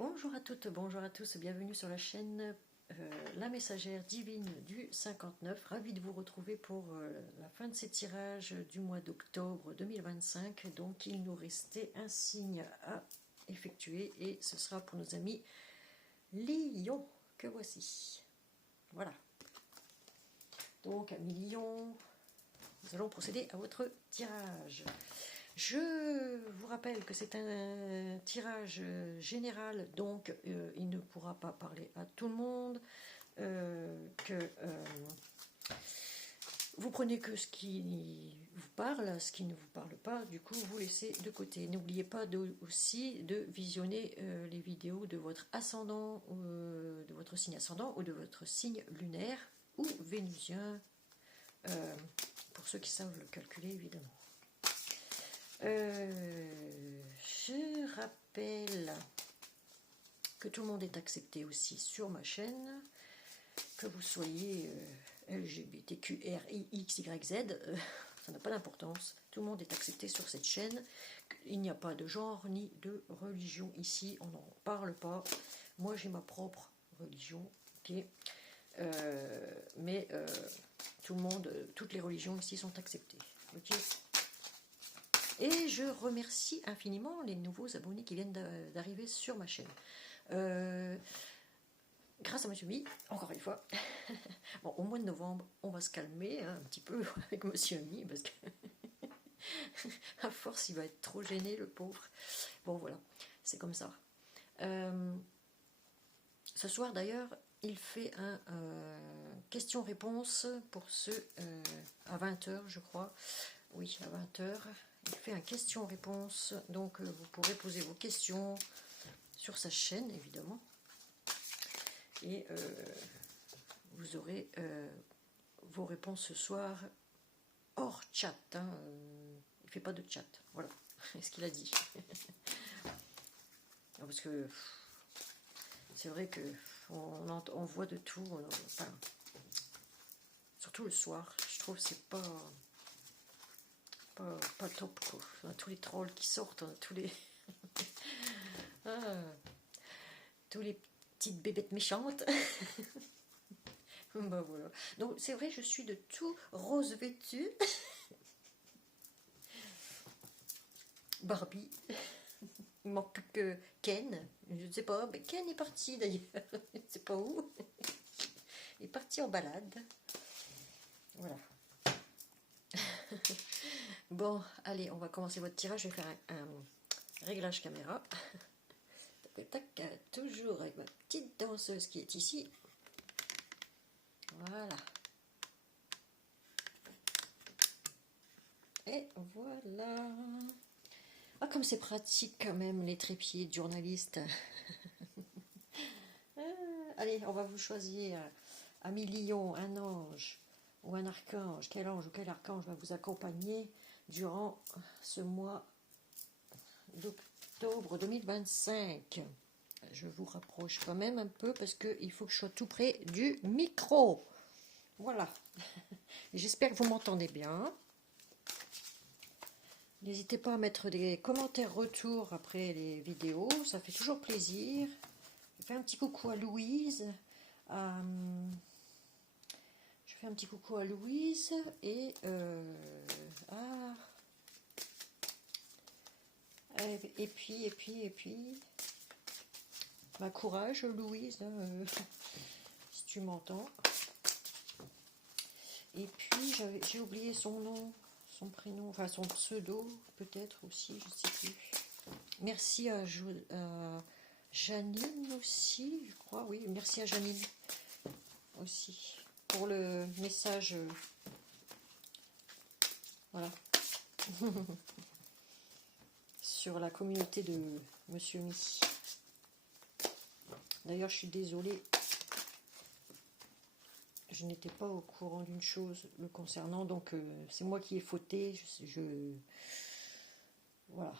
Bonjour à toutes, bonjour à tous, bienvenue sur la chaîne La Messagère Divine du 59. Ravi de vous retrouver pour la fin de ces tirages du mois d'octobre 2025. Donc il nous restait un signe à effectuer et ce sera pour nos amis Lion que voici. Voilà. Donc amis Lion, nous allons procéder à votre tirage. Je vous rappelle que c'est un tirage général, donc il ne pourra pas parler à tout le monde, vous prenez que ce qui vous parle, ce qui ne vous parle pas, du coup vous laissez de côté. N'oubliez pas aussi de visionner les vidéos de votre ascendant, de votre signe ascendant ou de votre signe lunaire ou vénusien, pour ceux qui savent le calculer évidemment. Je rappelle que tout le monde est accepté aussi sur ma chaîne, que vous soyez LGBTQRIXYZ, ça n'a pas d'importance, tout le monde est accepté sur cette chaîne, il n'y a pas de genre ni de religion ici, on n'en parle pas, moi j'ai ma propre religion, ok, mais tout le monde, toutes les religions ici sont acceptées, ok. Et je remercie infiniment les nouveaux abonnés qui viennent d'arriver sur ma chaîne. Grâce à Monsieur Mi, encore une fois. Bon, au mois de novembre, on va se calmer hein, un petit peu avec Monsieur Mi, parce que à force, il va être trop gêné, le pauvre. Bon, voilà, c'est comme ça. Ce soir, d'ailleurs, il fait un question-réponse pour ceux à 20h, je crois. Oui, à 20h. Il fait un question-réponse, donc vous pourrez poser vos questions sur sa chaîne, évidemment. Et vous aurez vos réponses ce soir hors chat. Hein, il ne fait pas de chat, voilà, c'est ce qu'il a dit. Parce que c'est vrai qu'on voit de tout, enfin, surtout le soir, je trouve que c'est pas top quoi. Enfin, tous les trolls qui sortent, hein, tous les tous les petites bébêtes méchantes. Ben voilà. Donc c'est vrai, je suis de tout rose vêtu. Barbie. Il manque plus que Ken. Je ne sais pas, mais Ken est parti d'ailleurs. Je ne sais pas où. Il est parti en balade. Voilà. Bon, allez, on va commencer votre tirage. Je vais faire un réglage caméra. Tac, tac, toujours avec ma petite danseuse qui est ici. Voilà. Et voilà. Ah, comme c'est pratique quand même, les trépieds de journaliste. Allez, on va vous choisir un million, un ange ou un archange. Quel ange ou quel archange va vous accompagner durant ce mois d'octobre 2025. Je vous rapproche quand même un peu parce qu'il faut que je sois tout près du micro. Voilà. J'espère que vous m'entendez bien. N'hésitez pas à mettre des commentaires retour après les vidéos, ça fait toujours plaisir. Je fais un petit coucou à Louise. Je fais un petit coucou à Louise et puis bah, courage Louise, hein, si tu m'entends. Et puis j'ai oublié son nom, son prénom, enfin son pseudo peut-être aussi, je ne sais plus. Merci à Janine aussi, je crois, oui, merci à Janine aussi pour le message. Voilà. Sur la communauté de Monsieur Mi. D'ailleurs, je suis désolée. Je n'étais pas au courant d'une chose le concernant, donc c'est moi qui ai fauté. Voilà.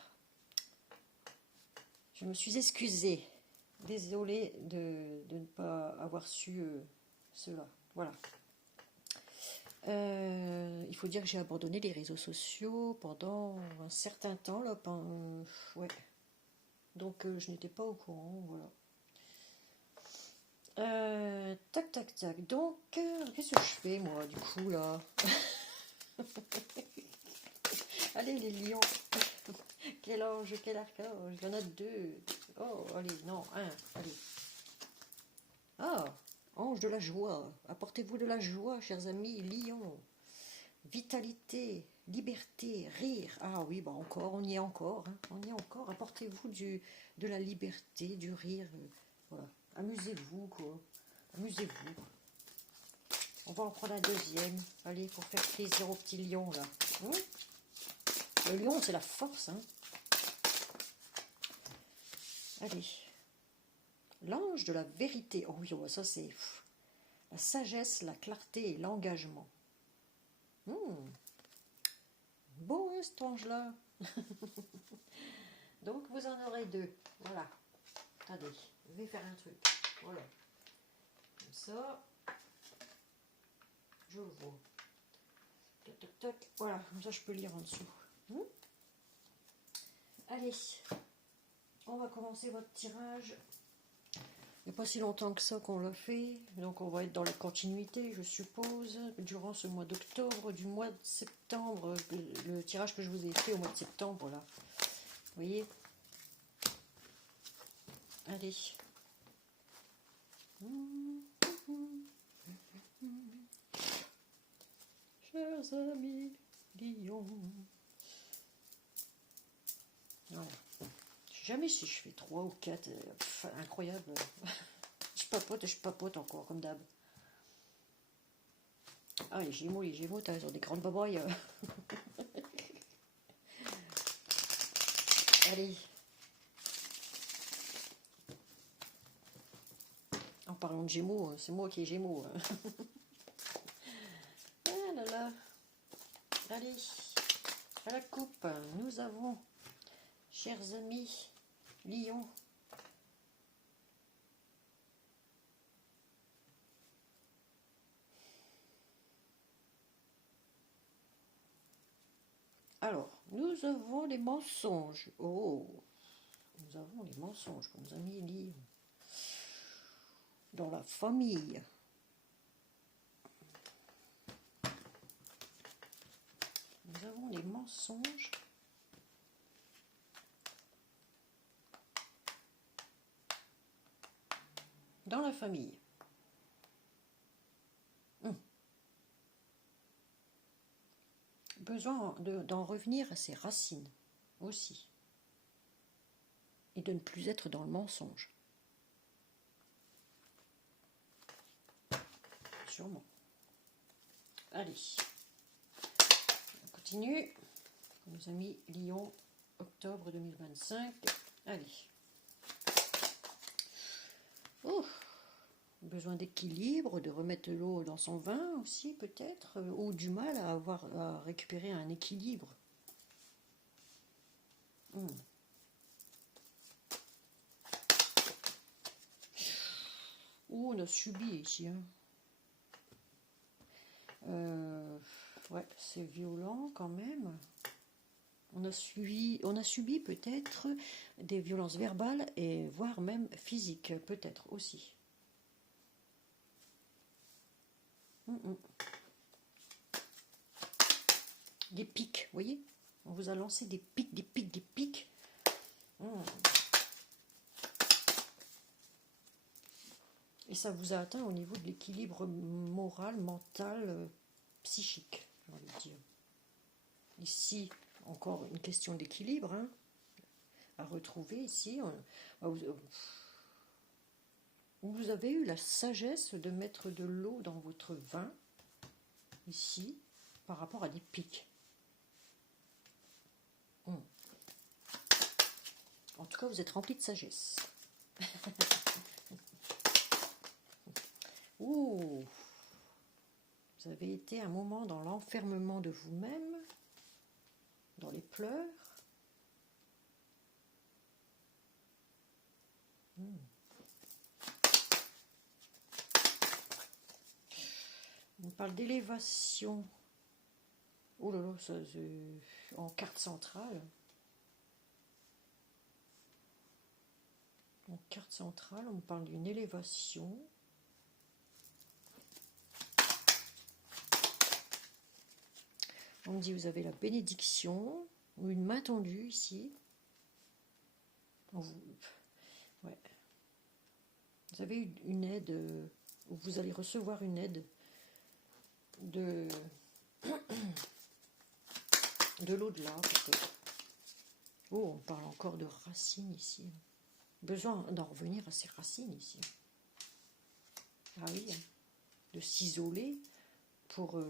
Je me suis excusée. Désolée de ne pas avoir su cela. Voilà. Il faut dire que j'ai abandonné les réseaux sociaux pendant un certain temps. Là, ouais. Donc je n'étais pas au courant, voilà. Tac, tac, tac. Donc, qu'est-ce que je fais, moi, du coup, là? Allez, les lions. Quel ange, quel archange. Il y en a deux. Oh, allez, non, un. Allez. Ah, ange de la joie. Apportez-vous de la joie, chers amis, lions. Vitalité, liberté, rire. Ah oui, bah encore, on y est encore. Hein, on y est encore. Apportez-vous de la liberté, du rire. Voilà. Amusez-vous, quoi. Amusez-vous. On va en prendre un deuxième. Allez, pour faire plaisir aux petits lions, là. Le lion, c'est la force, hein. Allez. L'ange de la vérité. Oh oui, ça c'est la sagesse, la clarté et l'engagement. Beau, hein, cet ange-là. Donc, vous en aurez deux. Voilà. Attendez, je vais faire un truc. Voilà. Comme ça. Je le vois. Toc, toc, toc. Voilà, comme ça je peux lire en dessous. Allez, on va commencer votre tirage. Il n'y a pas si longtemps que ça qu'on l'a fait, donc on va être dans la continuité, je suppose, durant ce mois d'octobre, du mois de septembre, le tirage que je vous ai fait au mois de septembre, là. Vous voyez? Allez. Chers amis, lions. Voilà. Je sais jamais si je fais 3 ou 4, incroyable. Je papote encore, comme d'hab. Ah, les Gémeaux, ils ont des grandes babailles. Allez. En parlant de Gémeaux, c'est moi qui ai Gémeaux. Ah là là. Allez. À la coupe, nous avons, chers amis, Lion. Alors, nous avons les mensonges. Oh, nous avons les mensonges, comme nous amis Lion. Dans la famille. Nous avons les mensonges. Dans la famille. Besoin d'en revenir à ses racines aussi. Et de ne plus être dans le mensonge. Sûrement. Allez. On continue. Nos amis Lion, octobre 2025. Allez. Oh, besoin d'équilibre, de remettre l'eau dans son vin aussi peut-être, ou du mal à récupérer un équilibre. Ouh, on a subi ici. Hein. Ouais, c'est violent quand même. On a subi peut-être des violences verbales et voire même physiques, peut-être aussi. Des pics, vous voyez? On vous a lancé des pics, des pics, des pics. Et ça vous a atteint au niveau de l'équilibre moral, mental, psychique, j'ai envie de dire. Ici, encore une question d'équilibre, hein, à retrouver ici. Vous avez eu la sagesse de mettre de l'eau dans votre vin, ici, par rapport à des pics. En tout cas, vous êtes rempli de sagesse. Ouh, vous avez été un moment dans l'enfermement de vous-même, dans les pleurs. On parle d'élévation. Oh là là, ça, en carte centrale. carte centrale, on me parle d'une élévation. On me dit vous avez la bénédiction ou une main tendue ici. Ouais. Vous avez une aide, vous allez recevoir une aide de l'au-delà. Oh, on parle encore de racines ici. Besoin d'en revenir à ses racines ici. Ah oui, hein. De s'isoler pour...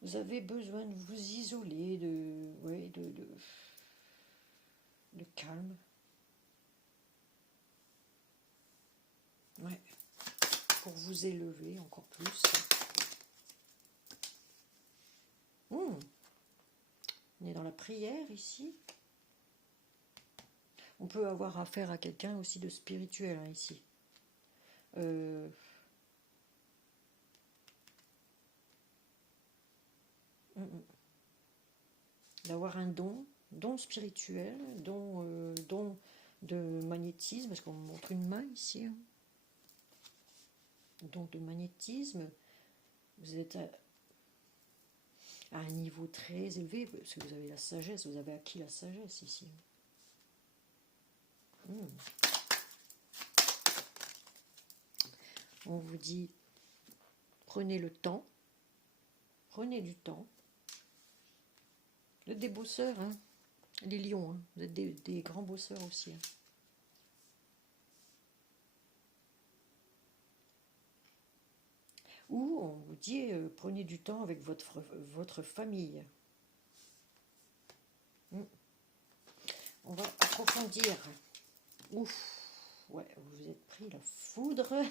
vous avez besoin de vous isoler, de calme. Ouais. Pour vous élever encore plus. On est dans la prière ici. On peut avoir affaire à quelqu'un aussi de spirituel hein, ici. D'avoir un don spirituel, don de magnétisme, parce qu'on me montre une main ici. Hein. Don de magnétisme. Vous êtes à un niveau très élevé, parce que vous avez la sagesse, vous avez acquis la sagesse ici. On vous dit, prenez le temps, prenez du temps. Vous êtes des bosseurs, hein, les lions, hein. Vous êtes des grands bosseurs aussi. Hein. Ou on vous dit, prenez du temps avec votre famille. On va approfondir. Ouf, ouais, vous êtes pris la foudre.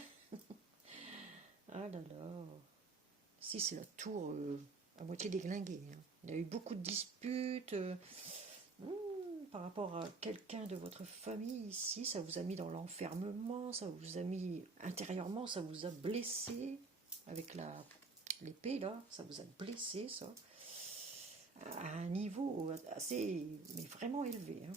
Ah là là. Si, c'est la tour à moitié déglinguée. Hein. Il y a eu beaucoup de disputes par rapport à quelqu'un de votre famille ici. Ça vous a mis dans l'enfermement, ça vous a mis intérieurement, ça vous a blessé. Avec l'épée, là, ça vous a blessé, ça. À un niveau assez, mais vraiment élevé. Hein.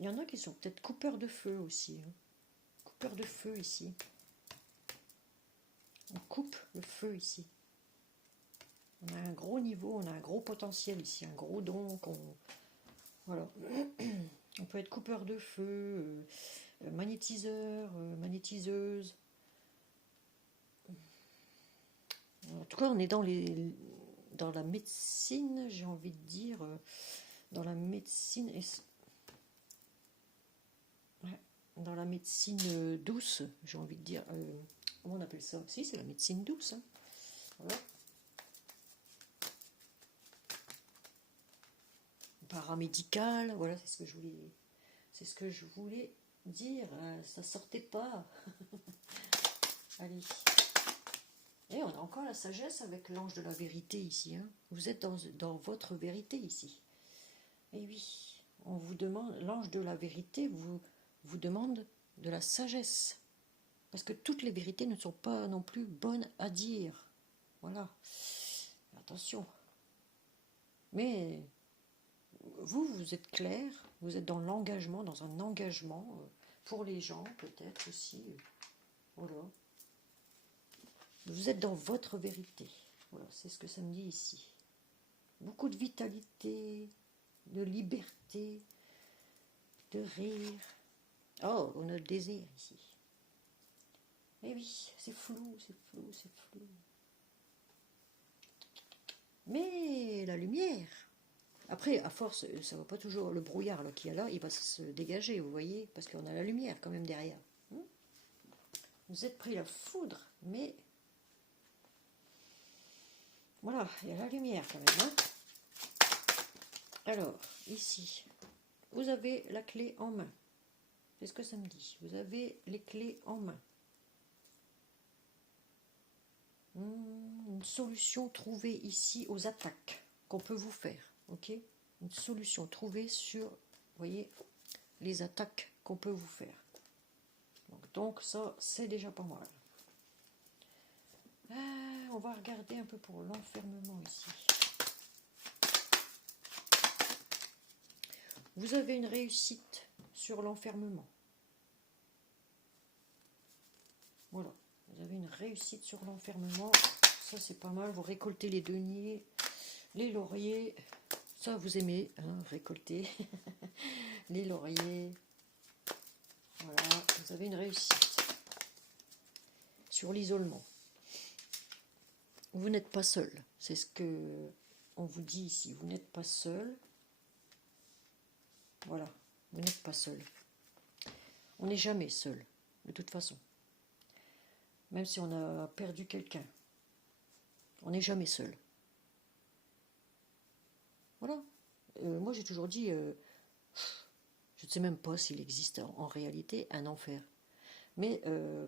Il y en a qui sont peut-être coupeurs de feu aussi. Hein. Coupeurs de feu ici. On coupe le feu ici. On a un gros niveau, on a un gros potentiel ici, un gros don. Voilà. On peut être coupeur de feu, magnétiseur, magnétiseuse. En tout cas, on est dans la médecine, j'ai envie de dire, dans la médecine... dans la médecine douce, j'ai envie de dire. Comment on appelle ça? Si, c'est la médecine douce. Hein. Voilà. Paramédical, voilà, c'est ce que je voulais dire. Ça sortait pas. Allez. Et on a encore la sagesse avec l'ange de la vérité ici. Hein. Vous êtes dans votre vérité ici. Et oui, on vous demande, l'ange de la vérité vous demande de la sagesse. Parce que toutes les vérités ne sont pas non plus bonnes à dire. Voilà. Attention. Mais vous êtes clair, vous êtes dans l'engagement, dans un engagement pour les gens, peut-être aussi. Voilà. Vous êtes dans votre vérité. Voilà, c'est ce que ça me dit ici. Beaucoup de vitalité, de liberté, de rire. Oh, on a le désir ici. Eh oui, c'est flou, c'est flou, c'est flou. Mais la lumière. Après, à force, ça va pas toujours. Le brouillard qu'il y a là, il va se dégager, vous voyez, parce qu'on a la lumière quand même derrière. Vous êtes pris la foudre, mais voilà, il y a la lumière quand même. Hein. Alors, ici, vous avez la clé en main. C'est ce que ça me dit. Vous avez les clés en main. Une solution trouvée ici aux attaques qu'on peut vous faire. Ok, une solution trouvée sur, vous voyez, les attaques qu'on peut vous faire. Donc ça, c'est déjà pas mal. on va regarder un peu pour l'enfermement ici. Vous avez une réussite sur l'enfermement. Voilà, vous avez une réussite sur l'enfermement. Ça, c'est pas mal. Vous récoltez les deniers, les lauriers. Ça, vous aimez, hein, récolter les lauriers. Voilà, vous avez une réussite sur l'isolement. Vous n'êtes pas seul. C'est ce que on vous dit ici. Vous n'êtes pas seul. Voilà, vous n'êtes pas seul. On n'est jamais seul, de toute façon. Même si on a perdu quelqu'un, on n'est jamais seul. Voilà. Moi, j'ai toujours dit, je ne sais même pas s'il existe en réalité un enfer. Mais,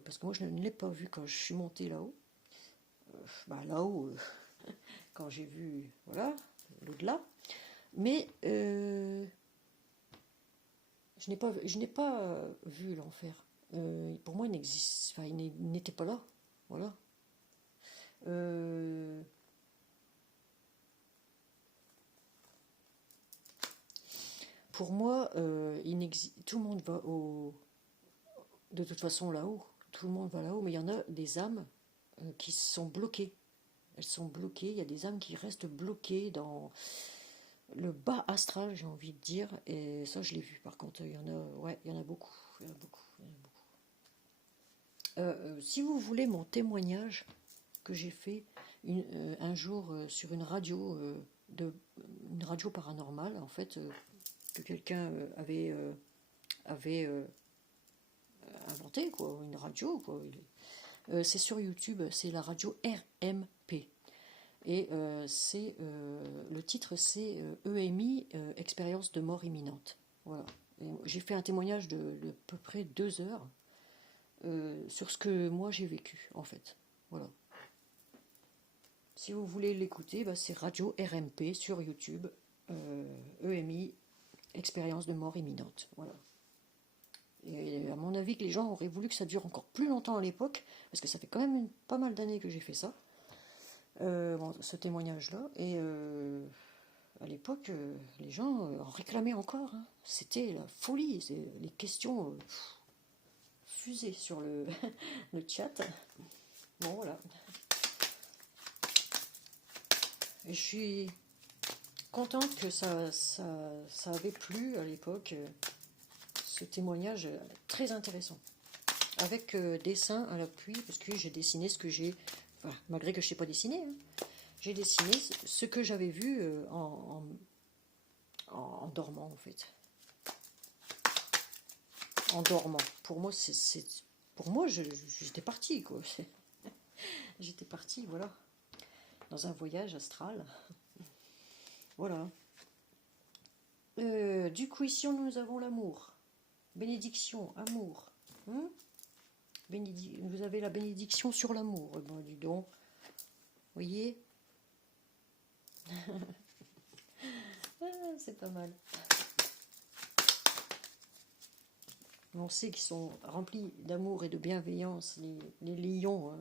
parce que moi, je ne l'ai pas vu quand je suis montée là-haut. Là-haut, quand j'ai vu, voilà, l'au-delà. Mais, je n'ai pas vu l'enfer. Pour moi, il n'existe, enfin, il n'était pas là. Voilà. Pour moi, tout le monde va de toute façon là-haut. Tout le monde va là-haut, mais il y en a des âmes qui sont bloquées. Elles sont bloquées. Il y a des âmes qui restent bloquées dans le bas astral, j'ai envie de dire. Et ça, je l'ai vu. Par contre, il y en a, ouais, il y en a beaucoup. Il y en a beaucoup. Si vous voulez mon témoignage que j'ai fait un jour sur une radio paranormale, en fait, que quelqu'un avait inventé, quoi, une radio, quoi. C'est sur YouTube, c'est la radio RMP. Et le titre, c'est EMI, expérience de mort imminente. Voilà. J'ai fait un témoignage de à peu près 2 heures sur ce que moi j'ai vécu, en fait. Voilà. Si vous voulez l'écouter, c'est Radio RMP sur YouTube, EMI, expérience de mort imminente. Voilà. Et à mon avis que les gens auraient voulu que ça dure encore plus longtemps à l'époque, parce que ça fait quand même pas mal d'années que j'ai fait ça, ce témoignage-là. Et à l'époque, les gens en réclamaient encore. Hein. C'était la folie. Les questions fusaient sur le chat. Bon, voilà. Et je suis contente que ça avait plu à l'époque, ce témoignage très intéressant. Avec dessin à l'appui, parce que j'ai dessiné ce que j'ai... Enfin, malgré que je ne sais pas dessiner, hein, j'ai dessiné ce que j'avais vu en dormant, en fait. En dormant. Pour moi, j'étais partie, quoi. J'étais partie, voilà. Dans un voyage astral. Voilà. Du coup, ici, nous avons l'amour. Bénédiction, amour. Vous avez la bénédiction sur l'amour. Bon, dis donc. Vous voyez? C'est pas mal. On sait qu'ils sont remplis d'amour et de bienveillance, les lions. Hein.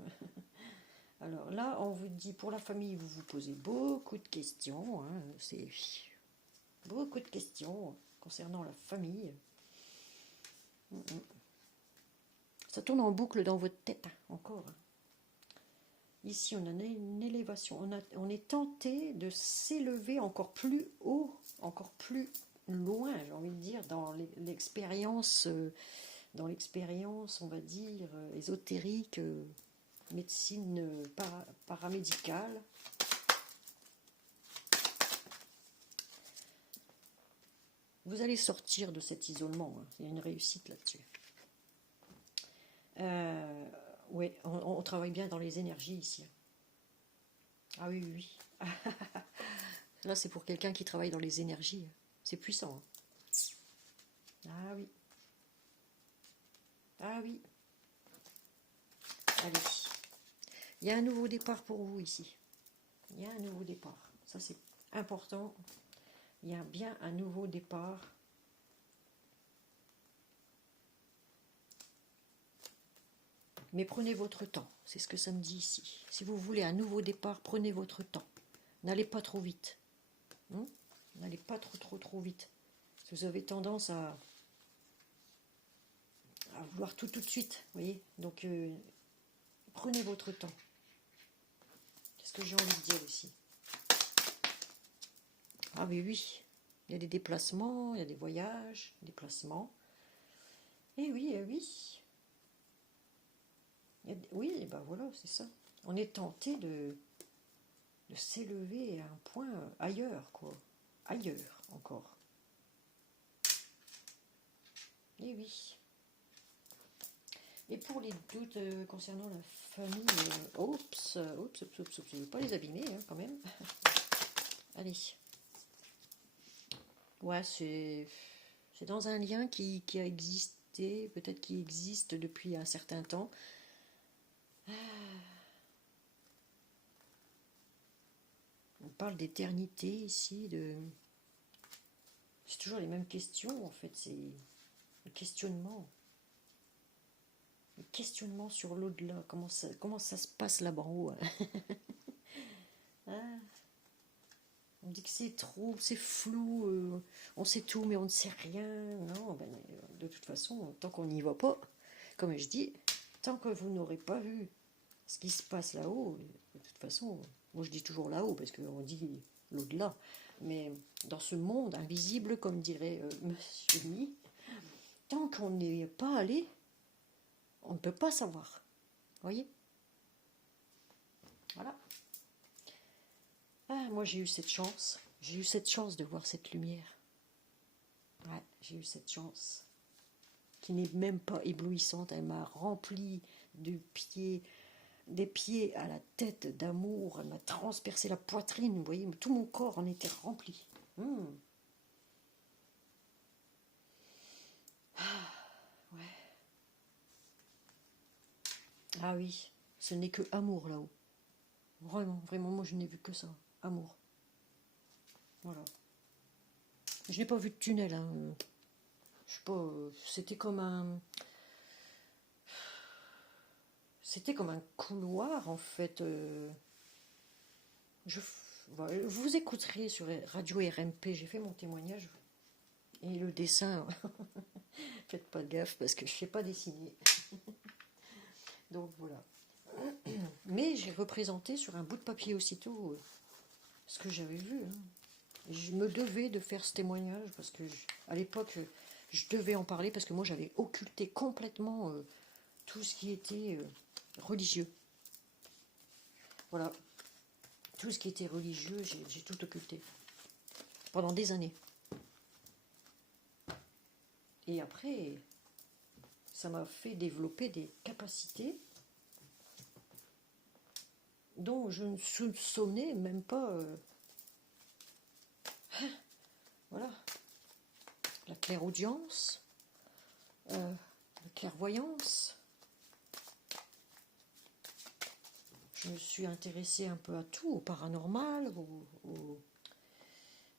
Alors là, on vous dit, pour la famille, vous vous posez beaucoup de questions. Hein, c'est beaucoup de questions concernant la famille. Ça tourne en boucle dans votre tête, hein, encore. Ici, on a une élévation. On est tenté de s'élever encore plus haut, encore plus loin, j'ai envie de dire, dans l'expérience, on va dire, ésotérique, médecine paramédicale. Vous allez sortir de cet isolement. Hein. Il y a une réussite là-dessus. Oui, on travaille bien dans les énergies ici. Ah oui, oui. Là, c'est pour quelqu'un qui travaille dans les énergies. C'est puissant. Hein. Ah oui. Ah oui. Allez. Il y a un nouveau départ pour vous ici. Il y a un nouveau départ. Ça, c'est important. Il y a bien un nouveau départ. Mais prenez votre temps, c'est ce que ça me dit ici. Si vous voulez un nouveau départ, prenez votre temps. N'allez pas trop vite. N'allez pas trop vite. Parce que vous avez tendance à vouloir tout de suite, vous voyez. Donc, prenez votre temps. C'est ce que j'ai envie de dire aussi. Ah mais oui, il y a des déplacements, il y a des voyages, déplacements. Et oui, oui. Oui, ben voilà, c'est ça. On est tenté de s'élever à un point ailleurs, quoi. Ailleurs, encore. Et oui. Et pour les doutes concernant la famille, oups, je ne veux pas les abîmer, hein, quand même. Allez. Ouais, c'est dans un lien qui a existé, peut-être qui existe depuis un certain temps. On parle d'éternité ici, c'est toujours les mêmes questions, en fait, c'est le questionnement. Le questionnement sur l'au-delà, comment ça se passe là-bas en haut. Ah. On dit que c'est trop, c'est flou, on sait tout mais on ne sait rien. Non, ben, de toute façon, tant qu'on n'y va pas, comme je dis, tant que vous n'aurez pas vu ce qui se passe là-haut, de toute façon, moi je dis toujours là-haut parce qu'on dit l'au-delà, mais dans ce monde invisible, comme dirait Monsieur Lee, tant qu'on n'y est pas allé, on ne peut pas savoir. Voyez? Voilà. Ah, moi j'ai eu cette chance. J'ai eu cette chance de voir cette lumière. Ouais, j'ai eu cette chance. Qui n'est même pas éblouissante. Elle m'a rempli des pieds à la tête d'amour. Elle m'a transpercé la poitrine. Vous voyez, tout mon corps en était rempli. Ah, ouais. Ah oui, ce n'est que amour là-haut. Vraiment, vraiment, moi je n'ai vu que ça. Amour. Voilà. Je n'ai pas vu de tunnel. Hein. Je sais pas, c'était comme un couloir en fait. Vous écouterez sur Radio RMP, j'ai fait mon témoignage et le dessin. Faites pas gaffe parce que je sais pas dessiner. Donc voilà. Mais j'ai représenté sur un bout de papier aussitôt ce que j'avais vu. Hein. Je me devais de faire ce témoignage parce que à l'époque je devais en parler parce que moi j'avais occulté complètement tout ce qui était religieux. Voilà. Tout ce qui était religieux, j'ai tout occulté. Pendant des années. Et après, ça m'a fait développer des capacités dont je ne soupçonnais même pas. Voilà. La clairaudience, la clairvoyance. Je me suis intéressée un peu à tout, au paranormal,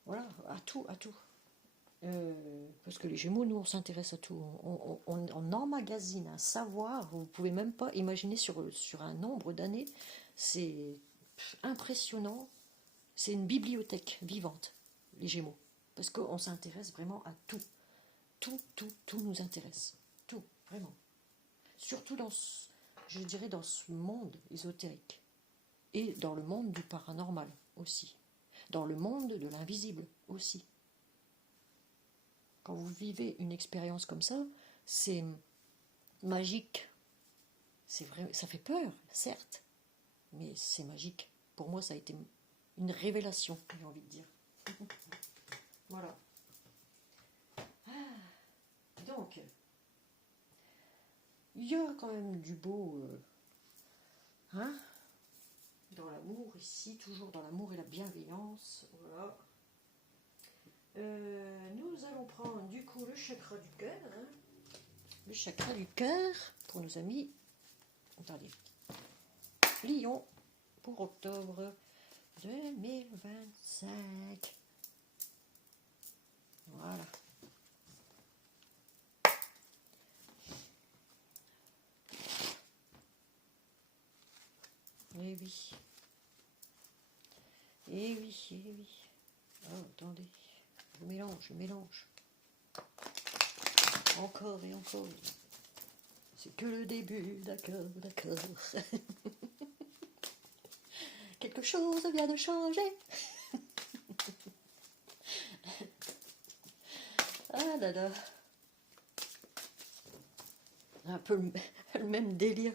voilà, à tout. Parce que les Gémeaux, nous, on s'intéresse à tout. On emmagasine un savoir, vous ne pouvez même pas imaginer sur un nombre d'années. C'est impressionnant. C'est une bibliothèque vivante, les Gémeaux. Parce qu'on s'intéresse vraiment à tout. Tout nous intéresse. Tout, vraiment. Surtout je dirais, dans ce monde ésotérique. Et dans le monde du paranormal aussi. Dans le monde de l'invisible aussi. Quand vous vivez une expérience comme ça, c'est magique. C'est vrai, ça fait peur, certes, mais c'est magique. Pour moi, ça a été une révélation, j'ai envie de dire. Voilà. Donc, il y a quand même du beau, hein, dans l'amour ici, toujours dans l'amour et la bienveillance. Voilà. Nous allons prendre du coup le chakra du cœur. Hein. Le chakra du cœur pour nos amis. Attendez. Lion pour octobre 2025. Voilà. Eh oui. Eh oui, eh oui. Oh, attendez. Je mélange, je mélange. Encore et encore. C'est que le début, d'accord, d'accord. Quelque chose vient de changer. Ah là là. Un peu le même délire.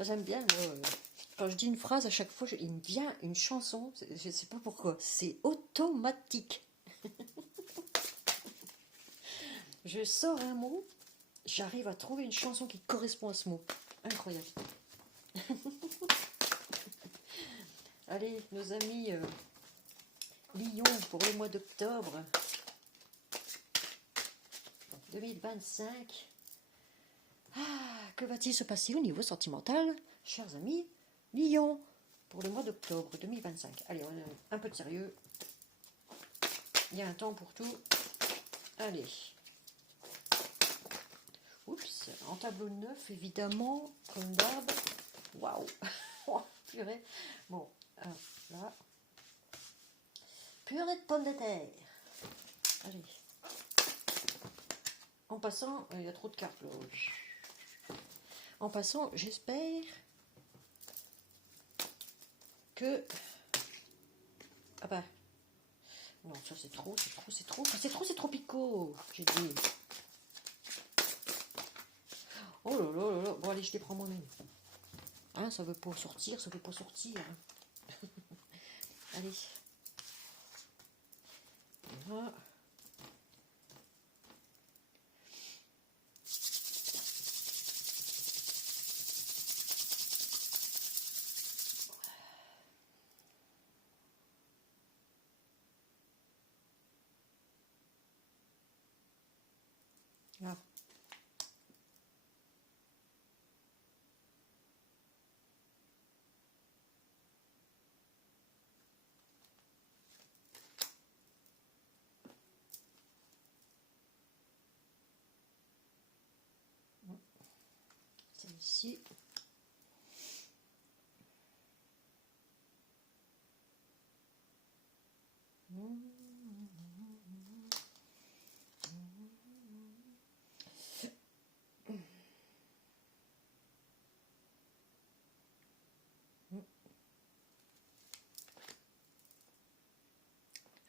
J'aime bien, moi, quand je dis une phrase, à chaque fois, il me vient une chanson. Je ne sais pas pourquoi. C'est automatique. Je sors un mot, j'arrive à trouver une chanson qui correspond à ce mot. Incroyable. Allez, nos amis Lyon pour le mois d'octobre 2025. Ah, que va-t-il se passer au niveau sentimental, chers amis Lyon pour le mois d'octobre 2025. Allez, on est un peu de sérieux. Il y a un temps pour tout. Allez. Oups, en tableau neuf, évidemment, comme d'hab. Waouh. Oh, purée. Bon, là. Purée de pommes de terre. Allez. En passant, il y a trop de cartes là. En passant, j'espère que... Ah bah... Non, ça c'est trop, c'est trop, c'est trop. C'est trop, c'est trop picot, j'ai dit. Oh là là là là. Bon, allez, je les prends moi-même. Hein, ça veut pas sortir, ça veut pas sortir. Hein. Allez. Voilà. Là. Celle-ci.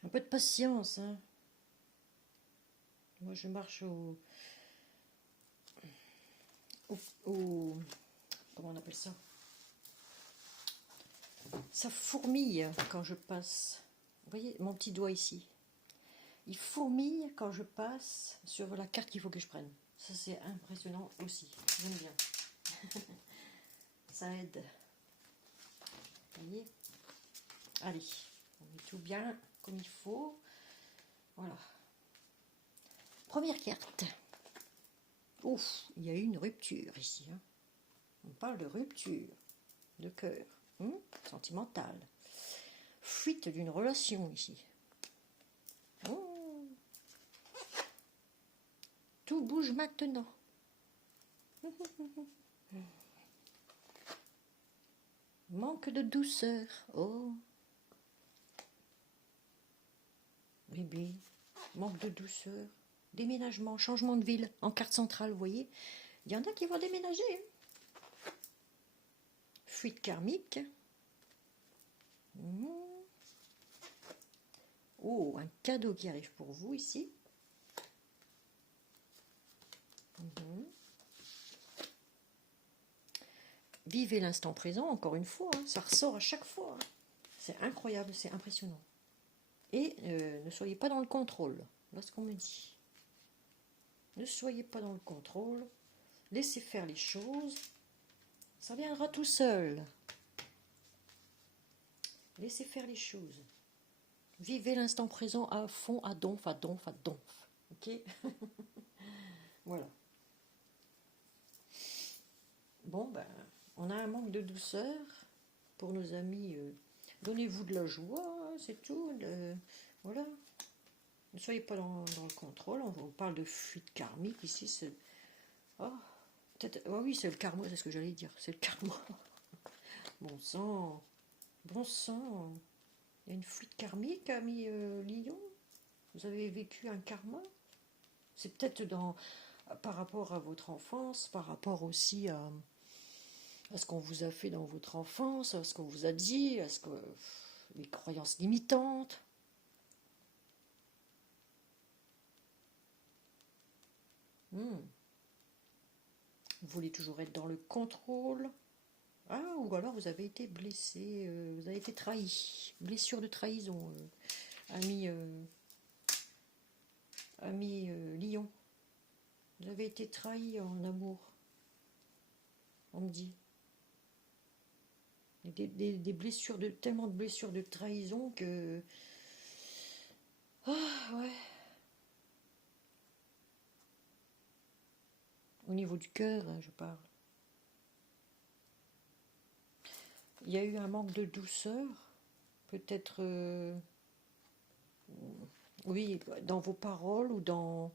Un peu de patience, hein. Moi, je marche comment on appelle ça? Ça fourmille quand je passe. Vous voyez, mon petit doigt ici. Il fourmille quand je passe sur la carte qu'il faut que je prenne. Ça, c'est impressionnant aussi. J'aime bien. Ça aide. Vous voyez? Allez, on met tout bien comme il faut. Voilà. Première carte. Ouf, il y a eu une rupture ici. Hein. On parle de rupture de cœur, sentimentale. Fuite d'une relation ici. Oh. Tout bouge maintenant. Manque de douceur. Oh. Bébé, manque de douceur. Déménagement, changement de ville en carte centrale, vous voyez. Il y en a qui vont déménager. Hein. Fuite karmique. Oh, un cadeau qui arrive pour vous ici. Vivez l'instant présent, encore une fois. Hein. Ça ressort à chaque fois. Hein. C'est incroyable, c'est impressionnant. Et ne soyez pas dans le contrôle. Voilà ce qu'on me dit. Ne soyez pas dans le contrôle. Laissez faire les choses. Ça viendra tout seul. Laissez faire les choses. Vivez l'instant présent à fond, à donf, à donf, à donf. Ok. Voilà. Bon, ben, on a un manque de douceur pour nos amis. Donnez-vous de la joie, c'est tout. Voilà. Ne soyez pas dans le contrôle. On parle de fuite karmique ici. Oh. peut-être... Oh oui, c'est le karma, c'est ce que j'allais dire. C'est le karma. Bon sang. Bon sang. Il y a une fuite karmique, ami Lion. Vous avez vécu un karma. C'est peut-être par rapport à votre enfance, par rapport aussi à ce qu'on vous a fait dans votre enfance, à ce qu'on vous a dit, les croyances limitantes. Vous voulez toujours être dans le contrôle. Ah, ou alors vous avez été blessé, vous avez été trahi. Blessure de trahison, ami, Lion. Vous avez été trahi en amour, on me dit. Des blessures, tellement de blessures de trahison que... Ah, ouais. Au niveau du cœur, hein, je parle. Il y a eu un manque de douceur, peut-être, oui, dans vos paroles ou dans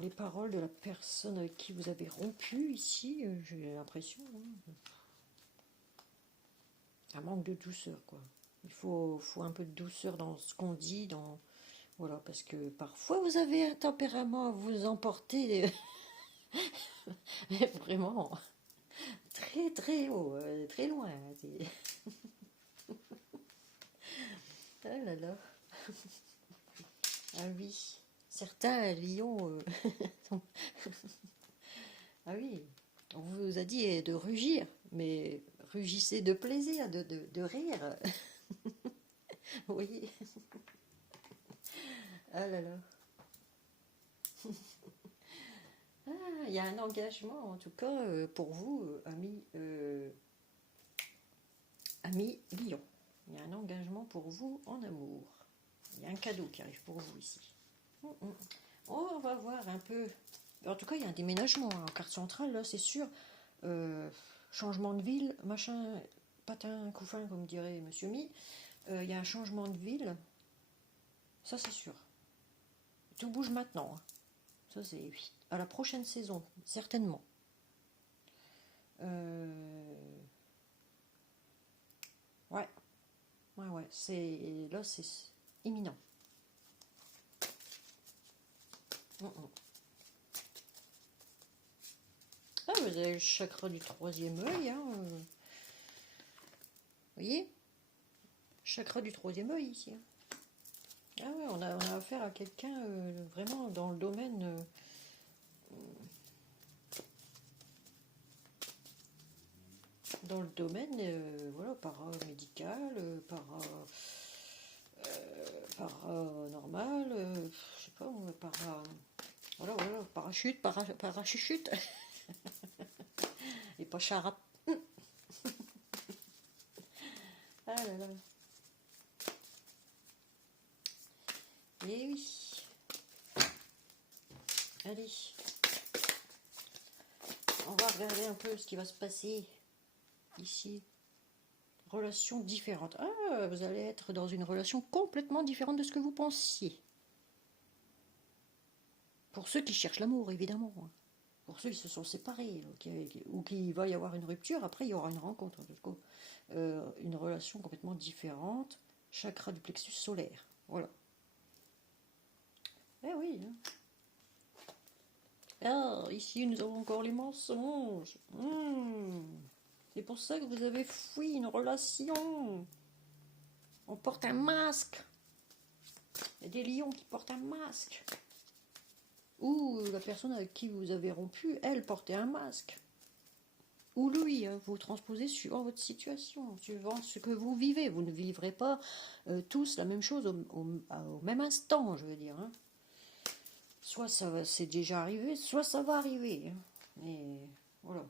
les paroles de la personne avec qui vous avez rompu ici, j'ai l'impression. Hein. Un manque de douceur, quoi. Il faut un peu de douceur dans ce qu'on dit, voilà, parce que parfois vous avez un tempérament à vous emporter, vraiment très très haut, très loin. Ah là là. Ah oui, certains lions. Ah oui, on vous a dit de rugir, mais rugissez de plaisir, de rire. Vous voyez. Ah là là. Ah, il y a un engagement, en tout cas, pour vous, ami lion. Il y a un engagement pour vous en amour. Il y a un cadeau qui arrive pour vous ici. On va voir un peu. En tout cas, il y a un déménagement en carte centrale, là, c'est sûr. Changement de ville, machin, patin, couffin, comme dirait Monsieur Mi. Il y a un changement de ville. Ça, c'est sûr. Tout bouge maintenant. Hein. Ça, c'est à la prochaine saison, certainement. Ouais. Ouais. Là, c'est imminent. Ah, vous avez le chakra du troisième œil. Hein. Vous voyez? Chakra du troisième œil ici. Hein. Ah ouais, on a affaire à quelqu'un vraiment dans le domaine... voilà, paramédical, paranormal, je sais pas, voilà, parachute, et pas charap. Ah là là. Et oui. Allez. On va regarder un peu ce qui va se passer ici. Relation différente. Ah, vous allez être dans une relation complètement différente de ce que vous pensiez. Pour ceux qui cherchent l'amour, évidemment. Pour ceux qui se sont séparés, ou qu'il va y avoir une rupture, après il y aura une rencontre. Une relation complètement différente. Chakra du plexus solaire. Voilà. Eh oui. Hein. Ah, ici nous avons encore les mensonges. C'est pour ça que vous avez fui une relation. On porte un masque. Il y a des lions qui portent un masque. Ou la personne avec qui vous avez rompu, elle portait un masque. Ou lui, hein, vous transposez suivant votre situation, suivant ce que vous vivez. Vous ne vivrez pas tous la même chose au même instant, je veux dire. Hein. Soit ça c'est déjà arrivé, soit ça va arriver. Hein. Mais voilà.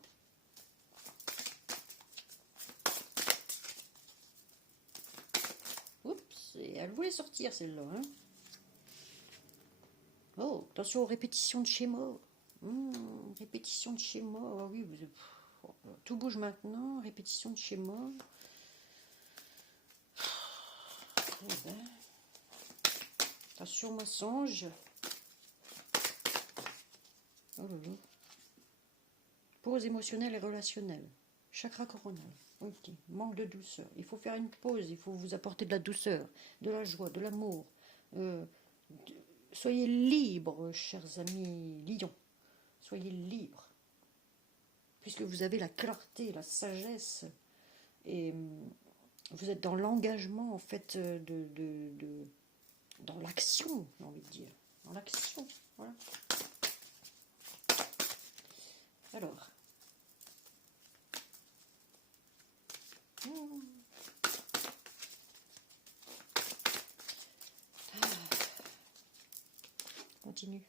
Oups, et elle voulait sortir celle-là. Hein. Oh, attention aux répétitions de schéma. Répétition de schéma. Ah oui, tout bouge maintenant. Répétition de schéma. Eh ben. Attention mensonge. Oh là là. Pause émotionnelle et relationnelle. Chakra coronal. Ok. Manque de douceur. Il faut faire une pause. Il faut vous apporter de la douceur, de la joie, de l'amour. Euh, soyez libres, chers amis lions. Soyez libres. Puisque vous avez la clarté, la sagesse. Et vous êtes dans l'engagement, en fait, dans l'action, j'ai envie de dire. Dans l'action. Voilà. Alors. Continue.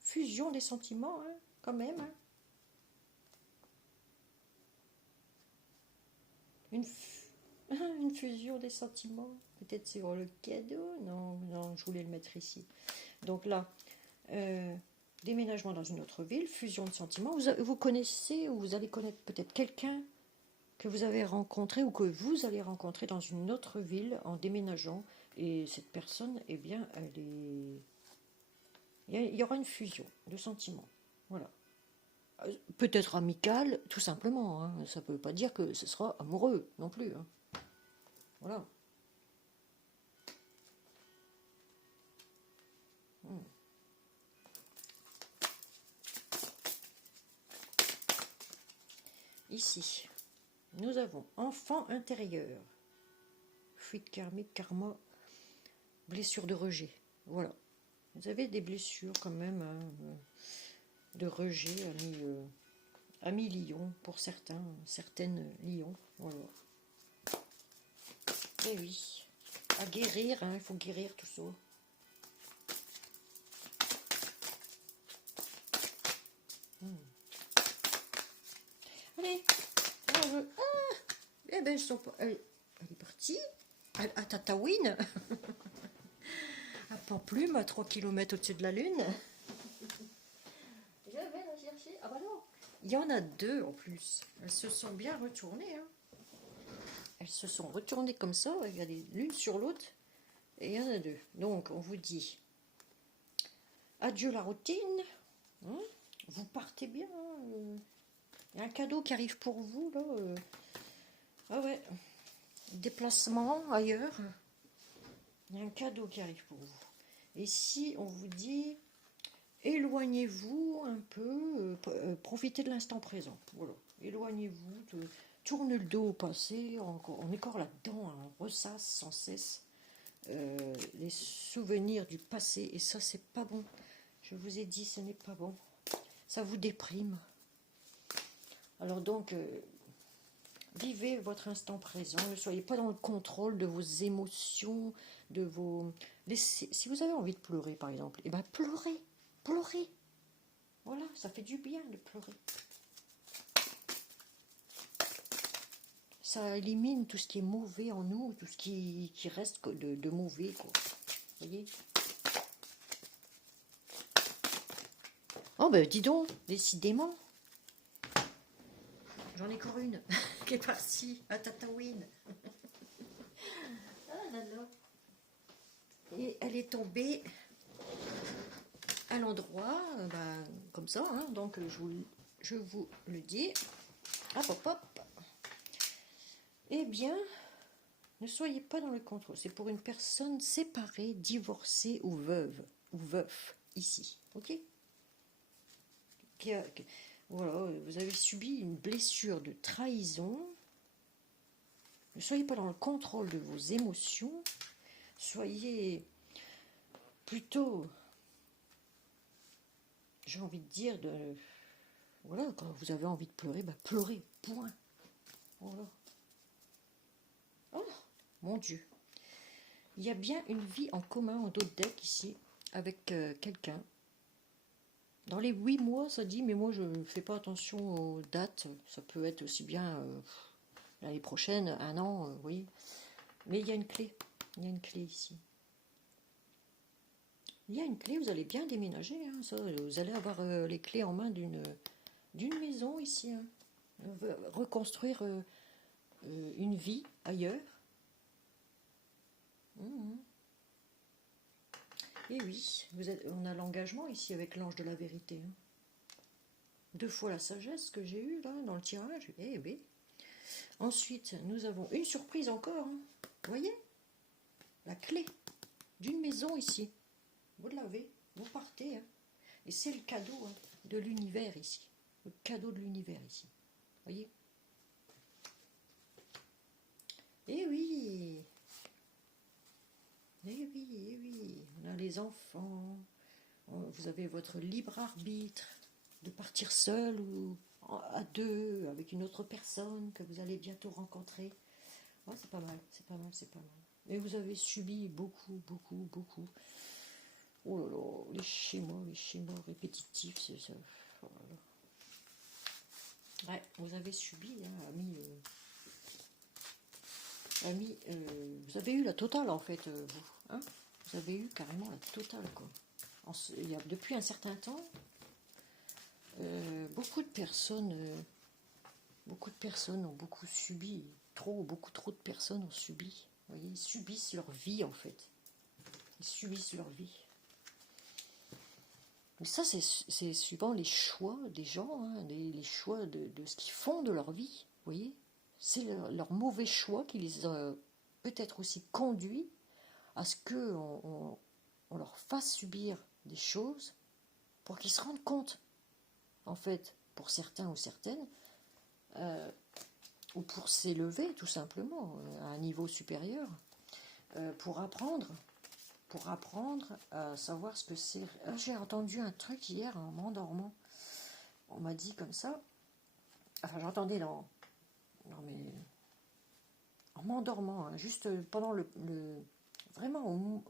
Fusion des sentiments, hein, quand même. Hein. Une fusion des sentiments. Peut-être sur le cadeau. Non, non, je voulais le mettre ici. Donc là, déménagement dans une autre ville, fusion de sentiments. Vous connaissez ou vous allez connaître peut-être quelqu'un que vous avez rencontré ou que vous allez rencontrer dans une autre ville en déménageant. Et cette personne, eh bien, il y aura une fusion de sentiments. Voilà. Peut-être amical, tout simplement. Hein. Ça ne peut pas dire que ce sera amoureux non plus. Hein. Voilà. Ici, nous avons enfant intérieur, fuite karmique, karma, blessure de rejet. Voilà. Vous avez des blessures quand même hein, de rejet, amis lions, pour certains, certaines lions. Voilà. Et oui, à guérir, hein, il faut guérir tout ça. Allez, eh ben, elle est partie. À Tataouine. À Pamplume, à 3 km au-dessus de la Lune. Je vais la chercher. Ah bah non. Il y en a deux en plus. Elles se sont bien retournées. Hein. Elles se sont retournées comme ça. Regardez, l'une sur l'autre. Et il y en a deux. Donc, on vous dit adieu la routine. Hein, vous partez bien. Il y a un cadeau qui arrive pour vous. Là. Ah ouais. Déplacement ailleurs. Il y a un cadeau qui arrive pour vous. Et si on vous dit éloignez-vous un peu, profitez de l'instant présent. Voilà. Éloignez-vous, tournez le dos au passé, on est encore là-dedans, hein, on ressasse sans cesse les souvenirs du passé. Et ça, c'est pas bon. Je vous ai dit, ce n'est pas bon. Ça vous déprime. Alors donc, vivez votre instant présent. Ne soyez pas dans le contrôle de vos émotions, de vos... Si vous avez envie de pleurer, par exemple, eh ben pleurez. Pleurer. Voilà, ça fait du bien de pleurer. Ça élimine tout ce qui est mauvais en nous, tout ce qui reste de mauvais, quoi. Vous voyez? Oh ben dis donc, décidément. J'en ai encore une qui est partie à Tataouine. Ah là là. Et elle est tombée à l'endroit, comme ça, hein, donc je vous le dis. Hop, hop, hop. Eh bien, ne soyez pas dans le contrôle. C'est pour une personne séparée, divorcée ou veuve, ou veuf, ici, ok? Voilà, vous avez subi une blessure de trahison. Ne soyez pas dans le contrôle de vos émotions. Soyez plutôt... J'ai envie de dire, voilà, quand vous avez envie de pleurer, pleurez, point. Voilà. Oh, mon Dieu. Il y a bien une vie en commun en dos de deck ici, avec quelqu'un. Dans les 8 mois, ça dit, mais moi je ne fais pas attention aux dates. Ça peut être aussi bien l'année prochaine, un an, oui. Mais il y a une clé. Il y a une clé ici. Il y a une clé, vous allez bien déménager. Hein, ça, vous allez avoir les clés en main d'une maison ici. Hein. Reconstruire une vie ailleurs. Et oui, on a l'engagement ici avec l'ange de la vérité. Hein. 2 fois la sagesse que j'ai eue là dans le tirage. Eh oui. Ensuite, nous avons une surprise encore. Hein. Vous voyez? La clé d'une maison ici. Vous l'avez, vous partez. Hein. Et c'est le cadeau hein, de l'univers ici. Le cadeau de l'univers ici. Vous voyez? Eh oui! Eh oui, eh oui. On a les enfants. Vous avez votre libre arbitre de partir seul ou à deux avec une autre personne que vous allez bientôt rencontrer. Ouais, c'est pas mal, c'est pas mal, c'est pas mal. Mais vous avez subi beaucoup, beaucoup, beaucoup. Oh là là, les schémas répétitifs, c'est ça. Oh là là. Ouais, vous avez subi, hein, vous avez eu la totale en fait, vous. Hein, vous avez eu carrément la totale, quoi. Depuis un certain temps, beaucoup de personnes ont beaucoup subi, beaucoup trop de personnes ont subi. Vous voyez, ils subissent leur vie en fait. Ils subissent leur vie. Mais ça, c'est suivant les choix des gens, hein, les choix de ce qu'ils font de leur vie. Vous voyez, c'est leur mauvais choix qui les a peut-être aussi conduits à ce qu'on leur fasse subir des choses pour qu'ils se rendent compte, en fait, pour certains ou certaines, ou pour s'élever tout simplement à un niveau supérieur, pour apprendre à savoir ce que c'est. J'ai entendu un truc hier en m'endormant. On m'a dit comme ça, enfin j'entendais non mais en m'endormant, hein, juste pendant vraiment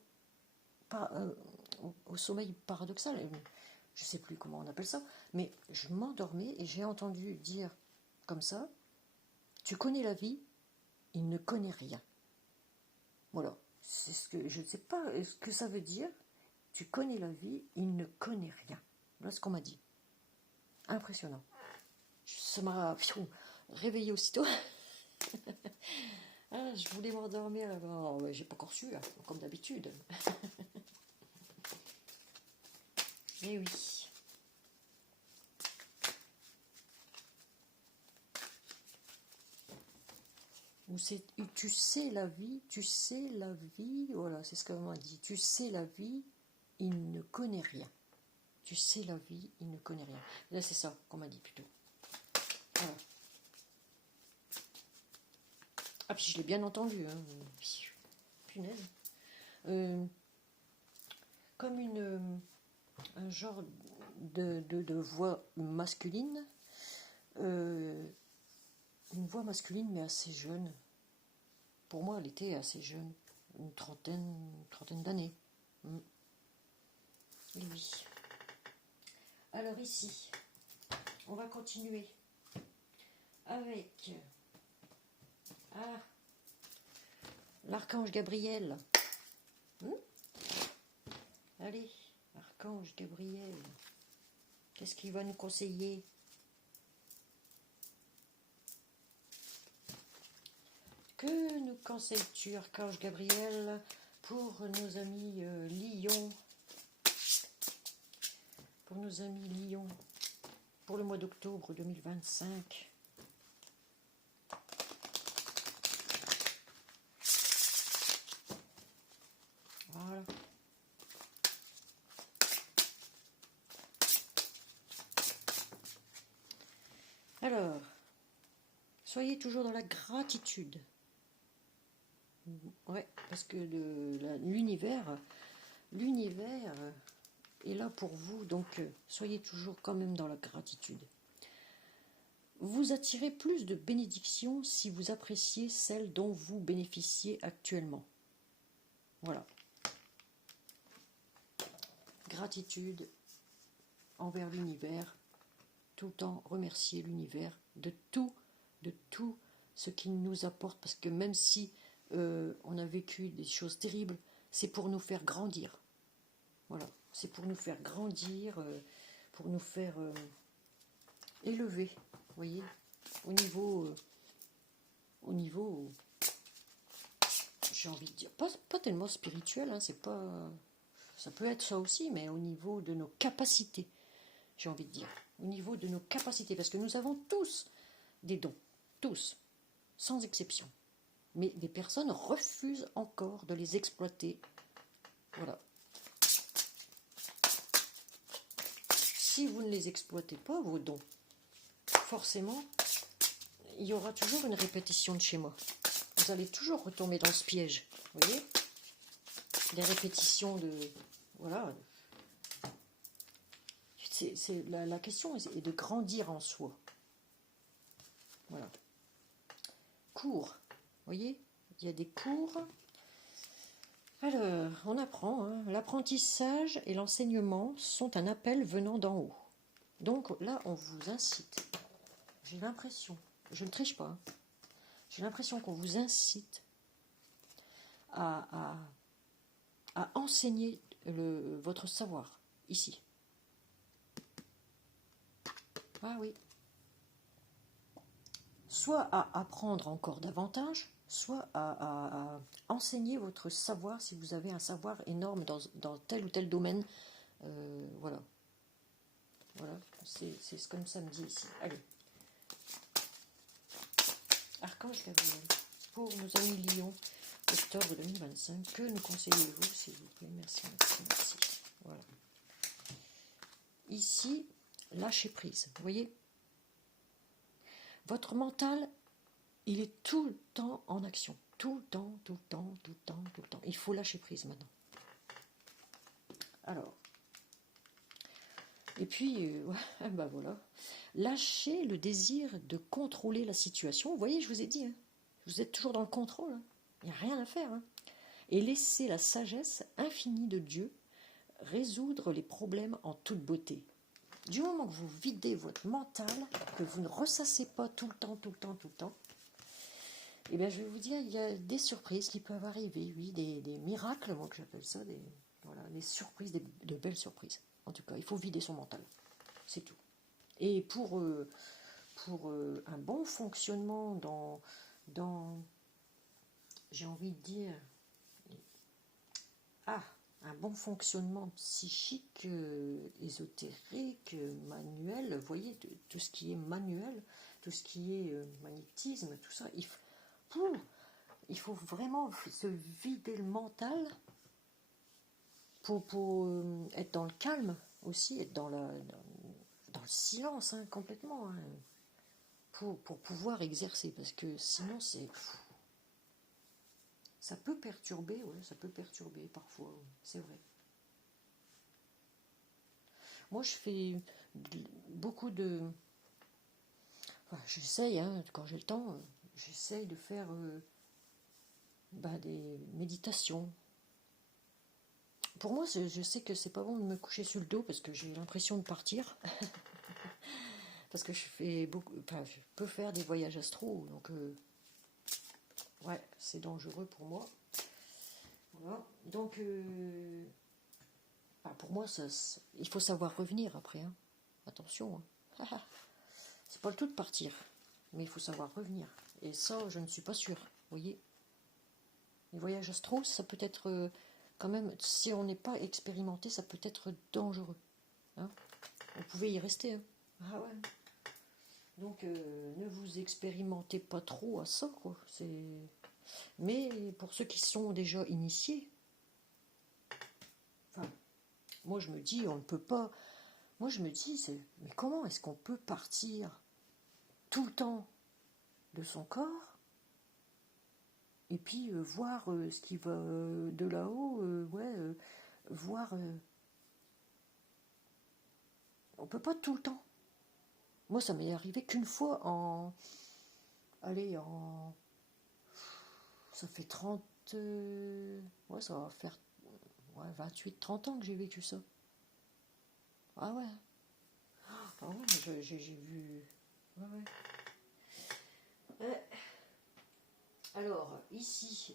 au sommeil paradoxal, je ne sais plus comment on appelle ça, mais je m'endormais et j'ai entendu dire comme ça, tu connais la vie, il ne connaît rien. Voilà, c'est ce que je ne sais pas ce que ça veut dire. Tu connais la vie, il ne connaît rien. Voilà ce qu'on m'a dit. Impressionnant. Ça m'a réveillé aussitôt. Ah, je voulais m'endormir. Oh, j'ai pas encore su, hein, comme d'habitude. Eh oui. Tu sais la vie, voilà, c'est ce qu'on m'a dit. Tu sais la vie, il ne connaît rien. Tu sais la vie, il ne connaît rien. Là, c'est ça qu'on m'a dit plutôt. Voilà. Ah, puis je l'ai bien entendu. Hein. Punaise. Comme un genre de voix masculine. Une voix masculine, mais assez jeune. Pour moi, elle était assez jeune. Une trentaine d'années. Et oui. Alors ici, on va continuer avec l'archange Gabriel. Allez, archange Gabriel, qu'est-ce qu'il va nous conseiller? Que nous conseilles-tu, archange Gabriel, pour nos amis Lion? Pour nos amis Lion, pour le mois d'octobre 2025. Voilà. Alors, soyez toujours dans la gratitude. Ouais, parce que l'univers est là pour vous, donc soyez toujours quand même dans la gratitude. Vous attirez plus de bénédictions si vous appréciez celles dont vous bénéficiez actuellement. Voilà. Gratitude envers l'univers, tout le temps remercier l'univers de tout ce qu'il nous apporte, parce que même si on a vécu des choses terribles, c'est pour nous faire grandir. Voilà, c'est pour nous faire grandir, pour nous faire élever, vous voyez, au niveau, j'ai envie de dire, pas tellement spirituel, hein, c'est pas, ça peut être ça aussi, mais au niveau de nos capacités, j'ai envie de dire. au niveau de nos capacités, parce que nous avons tous des dons, tous, sans exception. Mais des personnes refusent encore de les exploiter. Voilà. Si vous ne les exploitez pas, vos dons, forcément, il y aura toujours une répétition de schéma. Vous allez toujours retomber dans ce piège. Vous voyez? Les répétitions de... Voilà. La question est de grandir en soi. Voilà. Cours. Vous voyez? Il y a des cours. Alors, on apprend. Hein. L'apprentissage et l'enseignement sont un appel venant d'en haut. Donc là, on vous incite. J'ai l'impression, je ne triche pas, hein. J'ai l'impression qu'on vous incite à enseigner votre savoir, ici. Ah oui. Soit à apprendre encore davantage, soit à enseigner votre savoir si vous avez un savoir énorme dans tel ou tel domaine. Voilà. Voilà, c'est comme ça me dit ici. Allez. Archange Gabriel, pour nos amis Lion, octobre 2025, que nous conseillez-vous, s'il vous plaît? Merci, merci, merci. Voilà. Ici, lâchez prise. Vous voyez? Votre mental, il est tout le temps en action. Tout le temps, tout le temps, tout le temps, tout le temps. Il faut lâcher prise maintenant. Alors. Et puis, ben voilà. Lâchez le désir de contrôler la situation. Vous voyez, je vous ai dit, hein, vous êtes toujours dans le contrôle. Hein. Il n'y a rien à faire. Hein. Et laissez la sagesse infinie de Dieu résoudre les problèmes en toute beauté. Du moment que vous videz votre mental, que vous ne ressassez pas tout le temps, tout le temps, tout le temps, eh bien, je vais vous dire, il y a des surprises qui peuvent arriver, oui, des miracles, moi que j'appelle ça, des surprises, de belles surprises. En tout cas, il faut vider son mental. C'est tout. Et pour un bon fonctionnement dans j'ai envie de dire, un bon fonctionnement psychique, ésotérique, manuel, vous voyez, tout ce qui est manuel, tout ce qui est magnétisme, tout ça, il faut vraiment se vider le mental pour être dans le calme aussi, être dans le silence, hein, complètement, hein, pour pouvoir exercer, parce que sinon ça peut perturber, ouais, ça peut perturber parfois, c'est vrai. Moi, je fais beaucoup de... Enfin, j'essaye, hein, quand j'ai le temps, j'essaye de faire des méditations. Pour moi, je sais que c'est pas bon de me coucher sur le dos parce que j'ai l'impression de partir. Parce que je fais beaucoup, enfin, je peux faire des voyages astro, donc ouais, c'est dangereux pour moi. Voilà. Donc, pour moi, il faut savoir revenir après. Hein. Attention. Hein. C'est pas le tout de partir, mais il faut savoir revenir. Et ça, je ne suis pas sûre. Vous voyez, les voyages astro, ça peut être quand même, si on n'est pas expérimenté, ça peut être dangereux. Hein. Vous pouvez y rester. Hein. Ah ouais. Donc, ne vous expérimentez pas trop à ça, quoi. Mais pour ceux qui sont déjà initiés, enfin, moi je me dis, on ne peut pas. Moi je me dis, mais comment est-ce qu'on peut partir tout le temps de son corps et puis voir ce qui va de là-haut, voir. On peut pas tout le temps. Moi, ça m'est arrivé qu'une fois ça fait 30... ouais, ça va faire 28-30 ans que j'ai vécu ça. Ah ouais. Ah ouais, j'ai vu... Ouais. Alors, ici,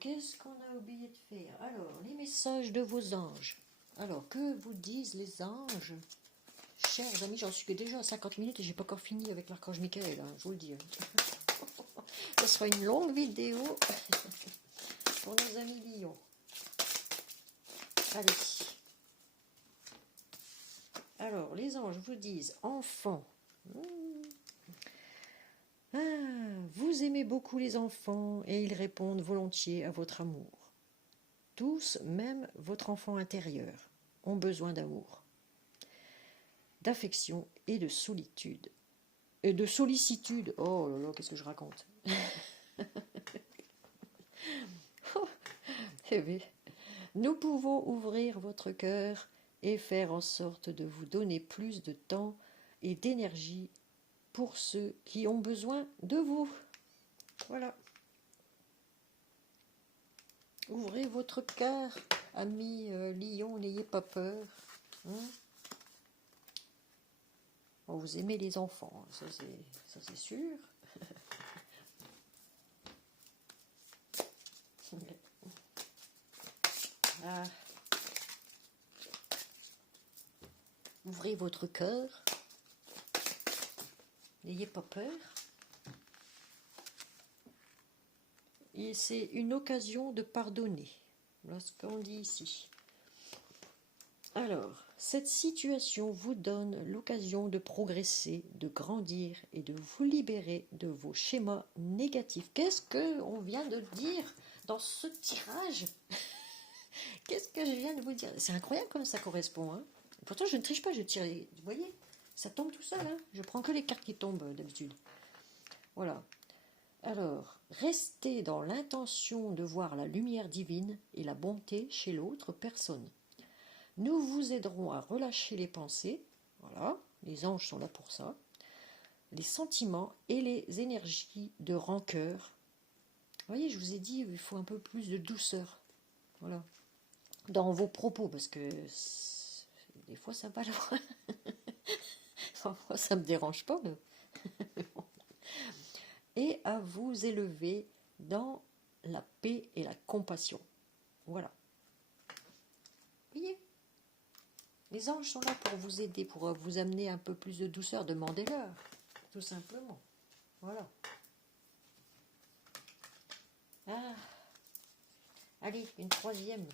qu'est-ce qu'on a oublié de faire? Alors, les messages de vos anges. Alors, que vous disent les anges? Chers amis, j'en suis déjà à 50 minutes et j'ai pas encore fini avec l'archange Michael, hein, je vous le dis. Ce sera une longue vidéo pour nos amis Lions. Allez. Alors, les anges vous disent, enfants, vous aimez beaucoup les enfants et ils répondent volontiers à votre amour. Tous, même votre enfant intérieur, ont besoin d'amour, d'affection et de solitude. Et de sollicitude. Oh là là, qu'est-ce que je raconte? Eh bien, nous pouvons ouvrir votre cœur et faire en sorte de vous donner plus de temps et d'énergie pour ceux qui ont besoin de vous. Voilà. Ouvrez votre cœur, amis lions, n'ayez pas peur. Bon, vous aimez les enfants, ça c'est sûr. Ah. Ouvrez votre cœur, n'ayez pas peur. Et c'est une occasion de pardonner, voilà ce qu'on dit ici. Alors, cette situation vous donne l'occasion de progresser, de grandir et de vous libérer de vos schémas négatifs. Qu'est-ce qu'on vient de dire dans ce tirage? Qu'est-ce que je viens de vous dire? C'est incroyable comme ça correspond. Hein. Pourtant, je ne triche pas, je tire les... Vous voyez, ça tombe tout seul. Hein. Je prends que les cartes qui tombent d'habitude. Voilà. Alors, restez dans l'intention de voir la lumière divine et la bonté chez l'autre personne. Nous vous aiderons à relâcher les pensées, voilà, les anges sont là pour ça, les sentiments et les énergies de rancœur. Vous voyez, je vous ai dit, il faut un peu plus de douceur, voilà, dans vos propos, parce que des fois ça va loin. Moi, ça ne me dérange pas, mais bon. Et à vous élever dans la paix et la compassion. Voilà. Vous voyez ? Les anges sont là pour vous aider, pour vous amener un peu plus de douceur. Demandez-leur, tout simplement. Voilà. Ah. Allez, une troisième.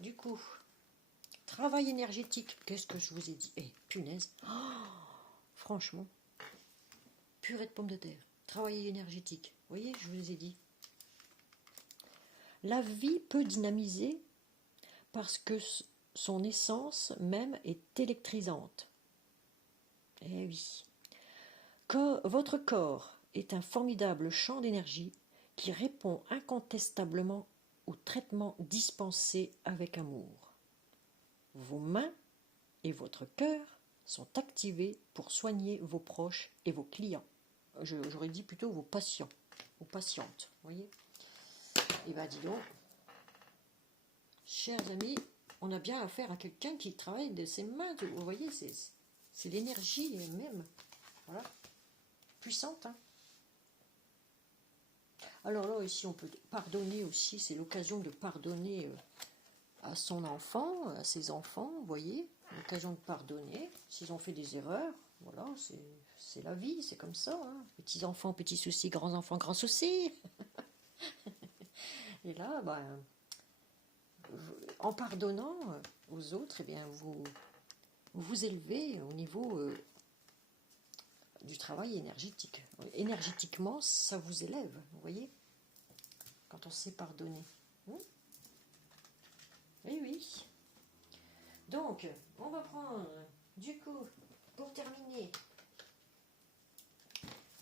Du coup, travail énergétique. Qu'est-ce que je vous ai dit? Eh, punaise. Oh, franchement. Purée de pommes de terre. Travail énergétique. Vous voyez, je vous ai dit. La vie peut dynamiser parce que son essence même est électrisante. Eh oui. Votre corps est un formidable champ d'énergie qui répond incontestablement au traitement dispensé avec amour. Vos mains et votre cœur sont activés pour soigner vos proches et vos clients. J'aurais dit plutôt vos patients, vos patientes, vous voyez. Et bien dis donc, chers amis, on a bien affaire à quelqu'un qui travaille de ses mains, vous voyez, c'est l'énergie même, voilà, puissante. Hein. Alors là, ici, on peut pardonner aussi, c'est l'occasion de pardonner à son enfant, à ses enfants, vous voyez, l'occasion de pardonner, s'ils ont fait des erreurs, voilà, c'est la vie, c'est comme ça, hein. Petits enfants, petits soucis, grands enfants, grands soucis. Et là, ben, en pardonnant aux autres, eh bien, vous vous élevez au niveau du travail énergétique. Énergétiquement, ça vous élève, vous voyez, quand on sait pardonner. Oui, oui. Donc, on va prendre, du coup, pour terminer,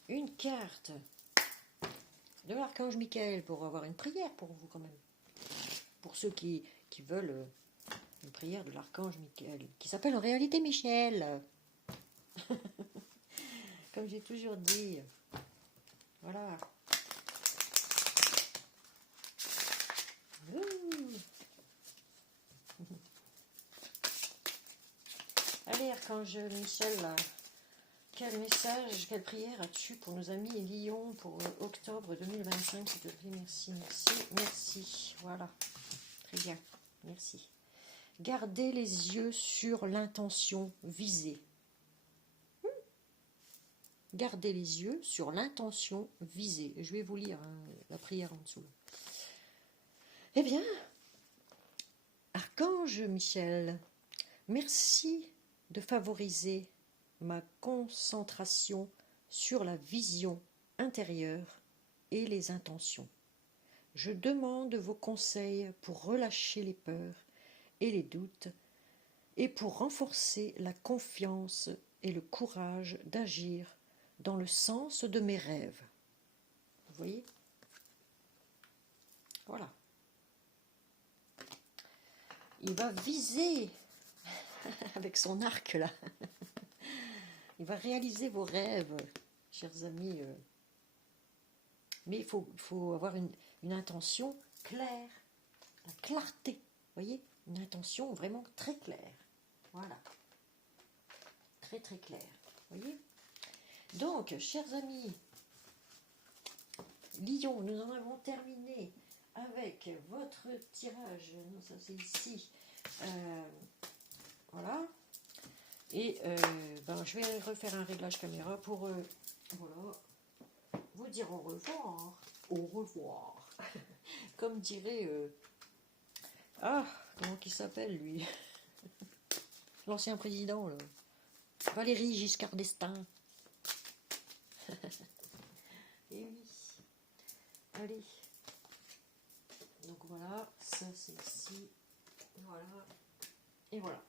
une carte de l'archange Michael pour avoir une prière pour vous quand même. Pour ceux qui veulent une prière de l'archange Michael, qui s'appelle en réalité Michel. Comme j'ai toujours dit. Voilà. Allez, archange Michel, là. Quel message, quelle prière as-tu pour nos amis Lyon pour octobre 2025, s'il te plaît? Merci, merci, merci. Voilà. Très bien. Merci. Gardez les yeux sur l'intention visée. Gardez les yeux sur l'intention visée. Je vais vous lire la prière en dessous. Eh bien, Archange Michel, merci de favoriser ma concentration sur la vision intérieure et les intentions. Je demande vos conseils pour relâcher les peurs et les doutes et pour renforcer la confiance et le courage d'agir dans le sens de mes rêves. Vous voyez? Voilà. Il va viser avec son arc là. Il va réaliser vos rêves, chers amis. Mais il faut avoir une intention claire, la clarté. Vous voyez? Une intention vraiment très claire. Voilà. Très très claire. Vous voyez? Donc, chers amis, Lion, nous en avons terminé avec votre tirage. Non, ça c'est ici. Voilà. Et je vais refaire un réglage caméra pour voilà, vous dire au revoir. Au revoir. Comme dirait... comment il s'appelle lui? L'ancien président, là. Valéry Giscard d'Estaing. Et oui. Allez. Donc voilà, ça c'est ici. Voilà. Et voilà.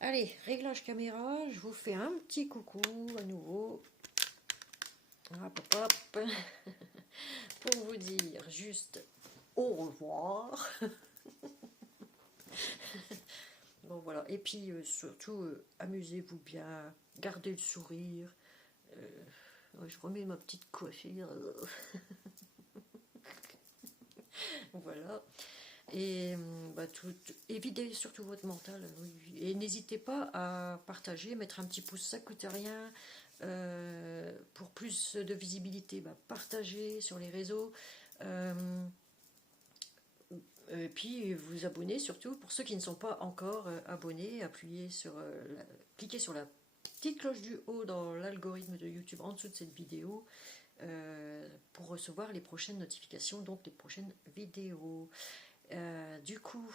Allez, réglage caméra, je vous fais un petit coucou à nouveau. Hop, hop, hop. Pour vous dire juste au revoir. Bon voilà, et puis surtout amusez-vous bien, gardez le sourire. Je remets ma petite coiffure. Voilà. Et évitez surtout votre mental. Oui. Et n'hésitez pas à partager, mettre un petit pouce, ça coûte rien. Pour plus de visibilité, partagez sur les réseaux. Et puis vous abonner surtout, pour ceux qui ne sont pas encore abonnés, appuyez sur cliquez sur la petite cloche du haut dans l'algorithme de YouTube en dessous de cette vidéo pour recevoir les prochaines notifications, donc les prochaines vidéos. Du coup,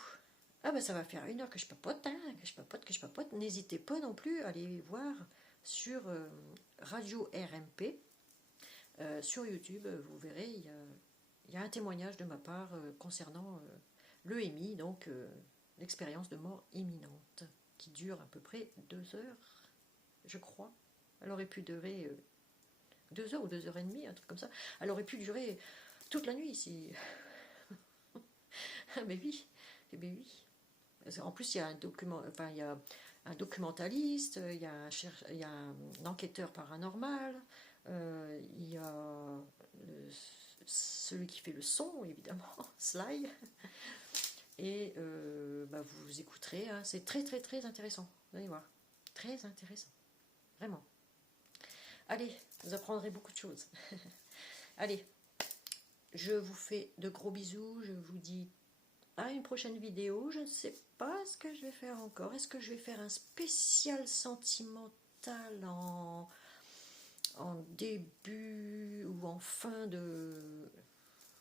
ça va faire 1 heure que je papote, que je papote. N'hésitez pas non plus à aller voir sur Radio RMP sur YouTube. Vous verrez, il y a un témoignage de ma part concernant l'EMI, donc l'expérience de mort imminente, qui dure à peu près 2 heures, je crois. Elle aurait pu durer 2 heures ou 2 heures et demie, un truc comme ça. Elle aurait pu durer toute la nuit si... Mais oui, eh bien oui. En plus, il y a un documentaliste, il y a un enquêteur paranormal, il y a celui qui fait le son, évidemment, Sly. Et vous écouterez, hein, c'est très très très intéressant, vous allez voir, très intéressant, vraiment. Allez, vous apprendrez beaucoup de choses. Allez, je vous fais de gros bisous, je vous dis à une prochaine vidéo. Je ne sais pas ce que je vais faire encore. Est-ce que je vais faire un spécial sentimental en début ou en fin de...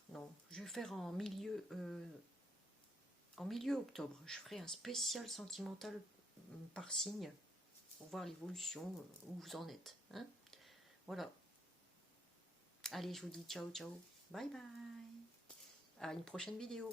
Non, je vais faire en milieu octobre. Je ferai un spécial sentimental par signe pour voir l'évolution, où vous en êtes. Hein, voilà. Allez, je vous dis ciao, ciao. Bye bye. À une prochaine vidéo.